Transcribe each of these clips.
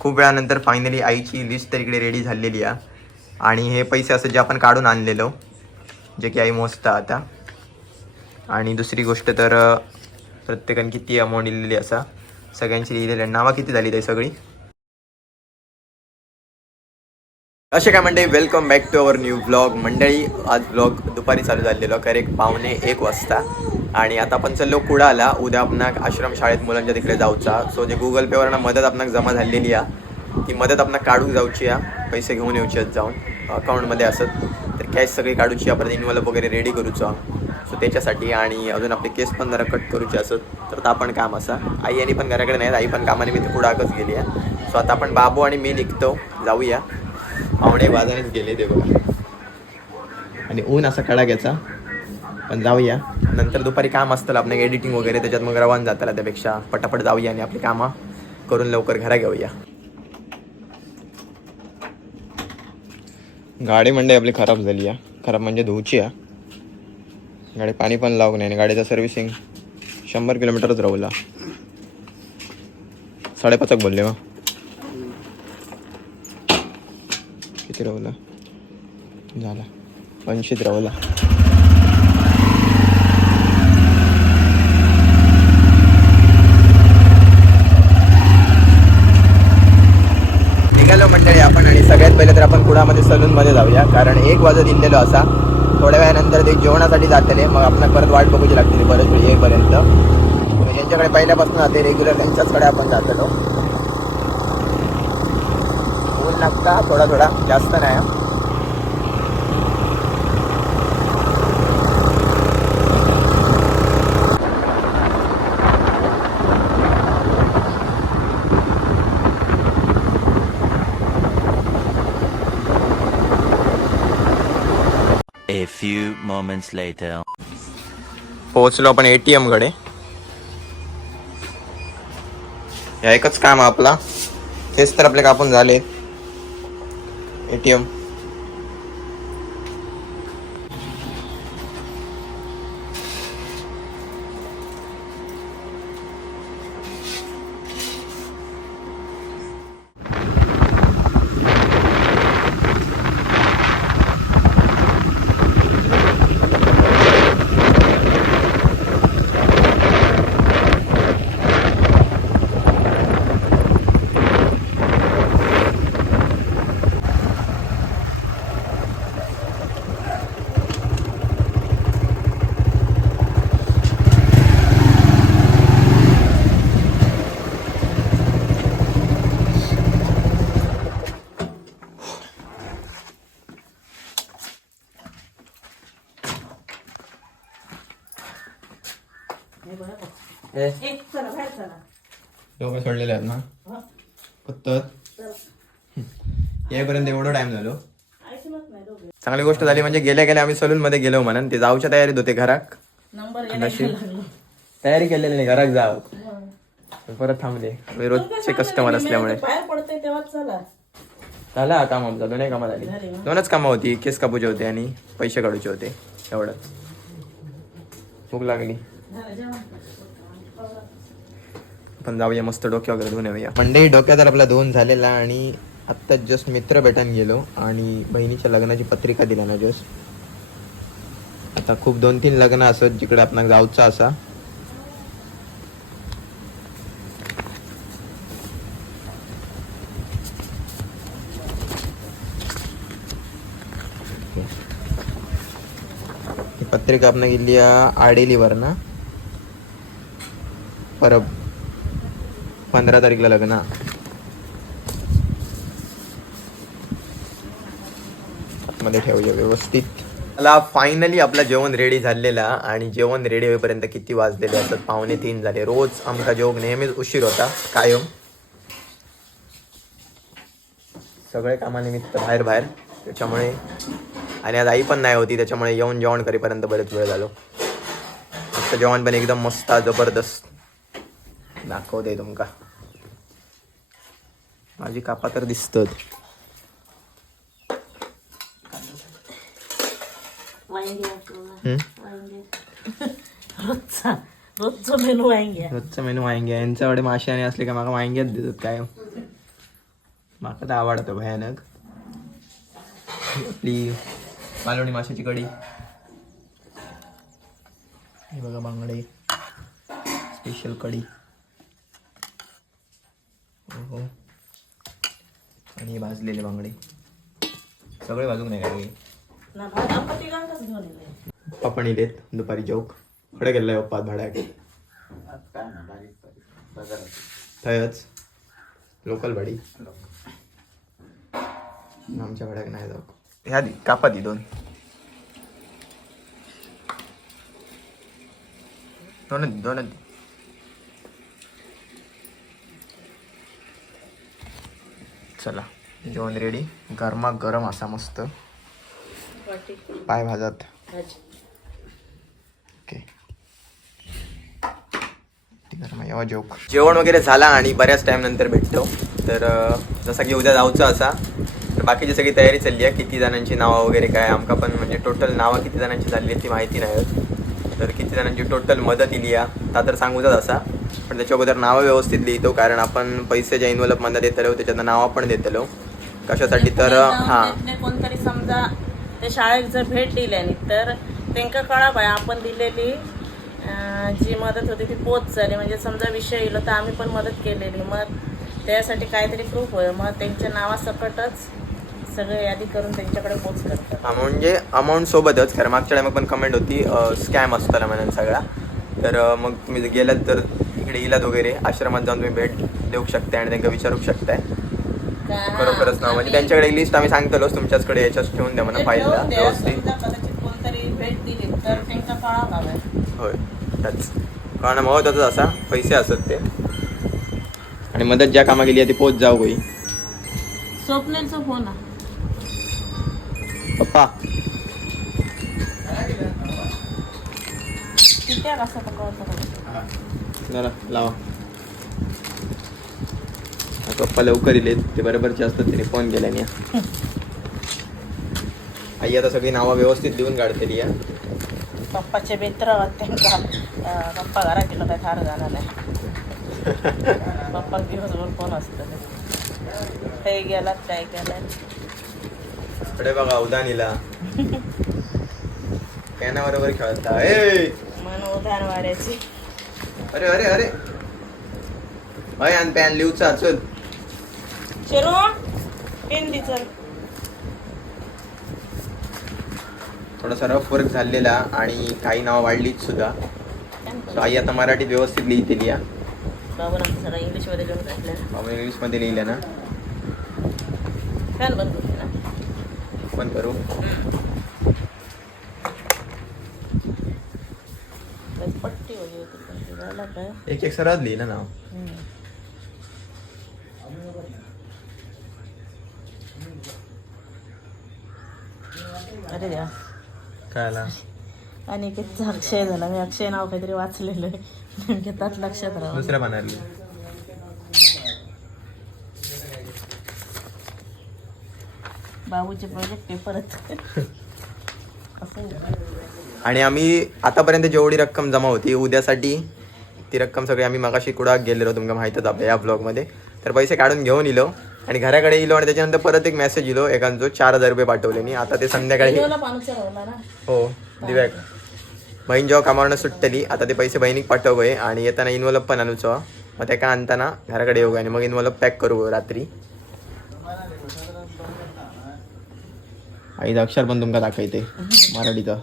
खूप वेळानंतर फायनली आईची लिस्ट तर इकडे रेडी झालेली आहे. आणि हे पैसे असं जे आपण काढून आणलेलो जे की आई मोजता आता. आणि दुसरी गोष्ट तर प्रत्येकाने किती अमाऊंट दिलेली असा. सगळ्यांची लिहिलेली नावं किती झाली ते सगळी? असे काय म्हणते welcome back to our new blog मंडळी आज ब्लॉग दुपारी चालू झालेलो करेक्ट पावणे एक वाजता. आणि आता आपण चाललो कुडाला. उद्या आपणाक आश्रम शाळेत मुलांच्या तिकडे जाऊचा. सो जे गुगल पेवरनं मदत आपणाक जमा झालेली आहे ती मदत आपणाक काढूक जाऊची आहे. पैसे घेऊन येऊचे आहेत जाऊन. अकाउंटमध्ये असत. तर कॅश सगळी काढूची आपण इन्व्हॉल्व वगैरे रेडी करूचो सो त्याच्यासाठी आणि अजून आपले केस पण जरा कट करूचे असत. तर आता आपण काम असा. आई आणि पण घराकडे नाही आई पण कामानिमित्त कुडाकच गेली आहे. सो आता आपण बाबू आणि मी निघतो. जाऊया. पावणे बाजारात गेले ते बघा. आणि ऊन असा कडा घ्यायचा. पण जाऊया. नंतर दुपारी काम असतं आपलं एडिटिंग वगैरे त्याच्यात मग रवान जाताला त्यापेक्षा पटापट जाऊया आणि आपली कामं करून लवकर घरा घेऊया. गाडी म्हणजे आपली खराब झाली आहे. खराब म्हणजे धुवची आहे. गाडी पाणी पण लावू नाही आणि गाडीचं सर्व्हिसिंग शंभर किलोमीटरच राहूला साडेपाचक बोलले मग किती राहूला झाला. पंचवीस राहूला निघालो मंडळी आपण आणि सगळ्यात पहिले तर आपण कुडामध्ये सलूनमध्ये जाऊया. कारण एक वाजत दिलेलो असा. थोड्या वेळानंतर ते जेवणासाठी जातले. मग आपण परत वाट बघूची लागते बरेच वेळ येईपर्यंत. आणि ज्यांच्याकडे पहिल्यापासून जाते रेग्युलर त्यांच्याचकडे आपण जातलो. लागता थोडा थोडा जास्त नाही हं. A few moments later. पोहोचलो आपण एटीएमकडे या एकच काम आपला तेच तर आपले कापून झाले एटीएम दोघं सोडलेले आहेत ना? फक्त यायपर्यंत एवढं टाइम झालो. चांगली गोष्ट झाली म्हणजे गेल्या गेल्या आम्ही सलून मध्ये गेलो म्हणून. ते जाऊच्या तयारीत होते घराक तयारी केलेली नाही घराक जाव परत थांबले. आम्ही रोजचे कस्टमर असल्यामुळे. झाला काम आमचा दोन्ही कामं झाली दोनच कामं होती केस कापूचे होते आणि पैसे काढूचे होते एवढं भूक लागली. पण जाऊया मस्त डोक्या वगैरे धुवून येऊया. मंडई डोक्यात तर आपला धुवून झालेला आणि आत्ताच जस्ट मित्र भेटायला गेलो आणि बहिणीच्या लग्नाची पत्रिका दिला ना जस्ट आता खूप दोन तीन लग्न असत जिकडे आपण जाऊचा असा. ही पत्रिका आपण गेली आडेलीवर ना परब. पंधरा तारीखला लग्न. मध्ये ठेवूया व्यवस्थित. मला फायनली आपलं जेवण रेडी झालेला आणि जेवण रेडी होईपर्यंत किती वाजलेले असतात? पावणे तीन झाले. रोज आमचा जेवण नेहमीच उशीर होता. कायम. सगळे कामानिमित्त बाहेर बाहेर. त्याच्यामुळे आणि आज आई पण नाही होती त्याच्यामुळे येऊन जेवण करेपर्यंत बरेच वेळ झालो. जेवण पण एकदम मस्त जबरदस्त. दाखवते तुमका. माझी कापा तर दिसतत रोजचा रोजचा मेनू वांगे रोजचं मेनू वांगे यांच्याकडे मासे आणि असले का मला वांग्यात देतात काय? माका तर आवडतं भयानक. आपली मालवणी माशाची कढी. हे बघा बांगडे. स्पेशल कढी. हो हे भाजलेले बांगडे. सगळे भाजून नाही काय पप्पा पण इलेत दुपारी जोक खडे गेलाय पप्पा भाड्याक थंयच लोकल भाडी. आमच्या भाड्याक नाही जाऊ ह्या दी कापा दी दोन. दोन दी दोन दी. चला. जेवण रेडी गरमा गरम असा मस्त. पाय भाजत. ओके जेवण वगैरे झाला आणि बऱ्याच टाइम नंतर भेटतो तर जसं जसा की उद्या जाऊचं असा. तर बाकीची सगळी तयारी चालली आहे. किती जणांची नावं वगैरे काय. आमका पण म्हणजे टोटल नावं किती जणांची झाली आहेत ती माहिती नाही तर किती जणांची टोटल मदत इली आहे. ता तर सांगूचाच असा. पण त्याच्या अगोदर नावं व्यवस्थित लिहितो. कारण आपण पैसे ज्या इन्व्हॉल्वमध्ये देतलो त्याच्यात नावं पण देतलो. कशासाठी तर हां. त्यातले कोणतरी समजा ते शाळेत जर भेट दिल्याने तर त्यांका कळा पाय आपण दिलेली जी मदत होती ती पोच झाली म्हणजे समजा विषय येलो तर आम्ही पण मदत केलेली. मग त्यासाठी काहीतरी प्रूफ होय मग त्यांच्या नावासकटच सगळं यादी करून त्यांच्याकडे पोच करतात. म्हणजे अमाऊंट सोबतच कारण मागच्या टायमात पण कमेंट होती स्कॅम असताना म्हणून सगळा. तर मग तुम्ही गेलात तर इकडे इलात वगैरे आश्रमात जाऊन तुम्ही भेट देऊ शकता आणि त्यांना विचारू शकताय. खरोखरच नाव म्हणजे त्यांच्याकडे लिस्ट आम्ही सांगतलोच तुमच्याचकडे याच्याच ठेवून द्या म्हणा फाईलला द्या. व्यवस्थित. होय त्याच कारण महत्वाचं असा पैसे असत ते. आणि मदत ज्या कामा गेली ती पोच जाऊ होई स्वप्नेलचा फोन पप्पा. लावा. पप्पा लवकर इलेत ते बरोबरचे असतात त्याने फोन केल्याने आई आता सगळी नावं व्यवस्थित लिहून काढतेली या पप्पाचे मित्र पप्पा घरात गेलो काय फार जाणार नाही. पप्पा दिवसभर फोन असतो काही गेलात काय केलं पुढे बघा उदानीला. कॅना बरोबर खेळता. ए! मन उधार वाढायची अरे अरे अरे. अय आणि पॅन लिहूचा चल. चिरू हिंदी चल थोडासा रफ वर्क झालेला आणि काही नावं वाढलीच सुद्धा. So, आई आता मराठीत व्यवस्थित लिहितेली या बाबा लिहून काढलं आपण इंग्लिशमध्ये लिहिलं ना. फॅन बंद होते ना पण करू. त्यात पट्टी वगैरे होती पण ते झालं काय? एक एक सरळ लिहिलं नाव हम्म. अरे द्या काय आला आणि किती अक्षय झाला. मी अक्षय नाव काहीतरी वाचलेलं आहे. नेमके त्यात लक्षात राहू. दुसऱ्या पानारली बाबूचे प्रोजेक्ट पेपरच असं आणि आम्ही आतापर्यंत जेवढी रक्कम जमा होती उद्यासाठी ती रक्कम सगळी आम्ही मगाशी कुठं गेलेलो तुमका माहीतच आपल्या या ब्लॉगमध्ये तर पैसे काढून घेऊन इलो. आणि घराकडे इलो आणि त्याच्यानंतर परत एक मेसेज इलो एकांचो चार हजार रुपये पाठवले आता ते संध्याकाळी हो दिव्याक बहीण जेव्हा कामावरनं सुटतली आता ते पैसे बहिणीक पाठवय आणि येताना इन्व्हॉल्व पण आणूचो मग त्या आणताना घराकडे येऊ आणि मग इन्व्हॉल्व पॅक करू रात्री. आईचं अक्षर पण तुमका दाखवते मराठीचं.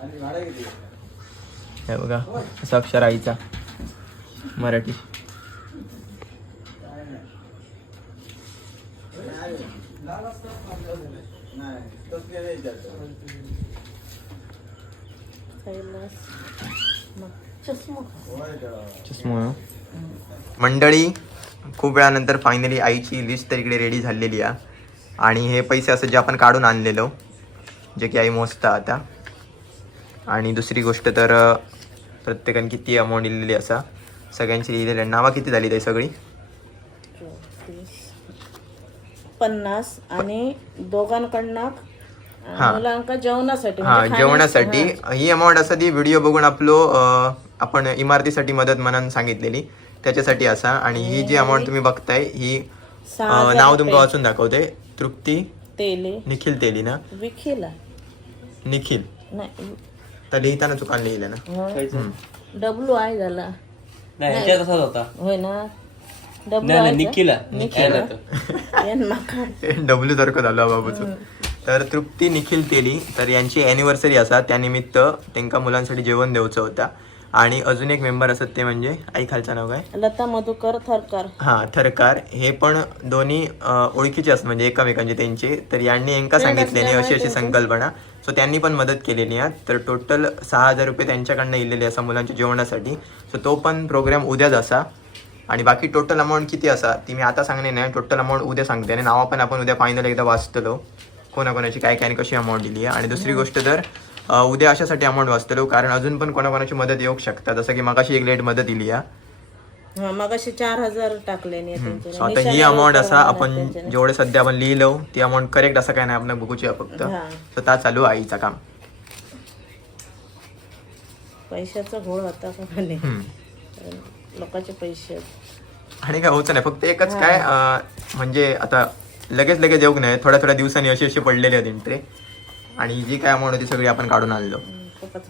आणि हे बघा असं अक्षर आईचा मराठी. कैलास मग चष्मा. चष्मा. मंडळी खूप वेळानंतर फायनली आईची लिस्ट तर इकडे रेडी झालेली आहे. आणि हे पैसे असं जे आपण काढून आणलेलो जे की आई मोजता आता. आणि दुसरी गोष्ट तर प्रत्येकाने किती अमाऊंट लिहिलेली असा. सगळ्यांची लिहिलेली. नावं किती झाली ते सगळी? पन्नास आणि दोघांकडनं हा. मुलांका जेवणासाठी हा म्हणजे जेवणासाठी. ही. अमाऊंट असा ती व्हिडिओ बघून आपलो आपण इमारतीसाठी मदत म्हणून सांगितलेली. त्याच्यासाठी असा. आणि ही जी अमाऊंट तुम्ही बघताय ही नाव तुमका वाचून दाखवते. तृप्ती तेले. निखिल तेली ना विखीला निखिल. नाही. तर लिहिताना चुकान लिहिलं ना? डब्ल्यू आय झाला. नाही ह्याच्यात होता. होय ना? डब्ल्यू नाही नाही सारखं झालं बाबूचं. तर तृप्ती निखिल तेली तर यांची अॅनिव्हर्सरी असा. त्यानिमित्त त्यांका मुलांसाठी जेवण देऊचं होता. आणि अजून एक मेंबर असत ते म्हणजे आई खालचं नाव काय? लता मधुकर थरकर. हा थरकार. हे पण दोन्ही ओळखीचे असतात म्हणजे एकमेकांचे त्यांचे. तर यांनी यांका सांगितलेली अशी अशी संकल्पना. सो त्यांनी पण मदत केलेली आहे. तर टोटल सहा हजार रुपये त्यांच्याकडनं इलेले असा मुलांच्या जेवणासाठी. सो तो पण प्रोग्राम उद्याच असा. आणि बाकी टोटल अमाऊंट किती असा ती मी आता सांगणे नाही. टोटल अमाऊंट उद्या सांगते. आणि नावं पण आपण उद्या फायनल एकदा वाचतलो. कोणाकोणाची काय काय आणि कशी अमाऊंट दिली आहे. आणि दुसरी गोष्ट तर उद्या अशासाठी अमाऊंट वाचतलो कारण अजून पण कोणाकोणाची मदत येऊ शकतात. जसं की मगाशी एक लेट मदत दिली आहे हा मग असे चार हजार टाकले नाही सो त्यांच्याने. आता ही अमाऊंट असा आपण. जेवढे सध्या आपण लिहिलो ती अमाऊंट करेक्ट असं काय नाही आपण बघूची आहे फक्त. हा. ता चालू आईचा काम. पैशाचा घोळ होता का म्हणे? हम्म. लोकांचे पैसे. आणि काय होतं नाही फक्त एकच काय अं, म्हणजे आता लगेच लगेच येऊ नाही थोड्या थोड्या दिवसांनी अशी अशी पडलेली आहेत इंट्रे आणि जी काय अमाऊंट होती सगळी आपण काढून आणलो. खूपच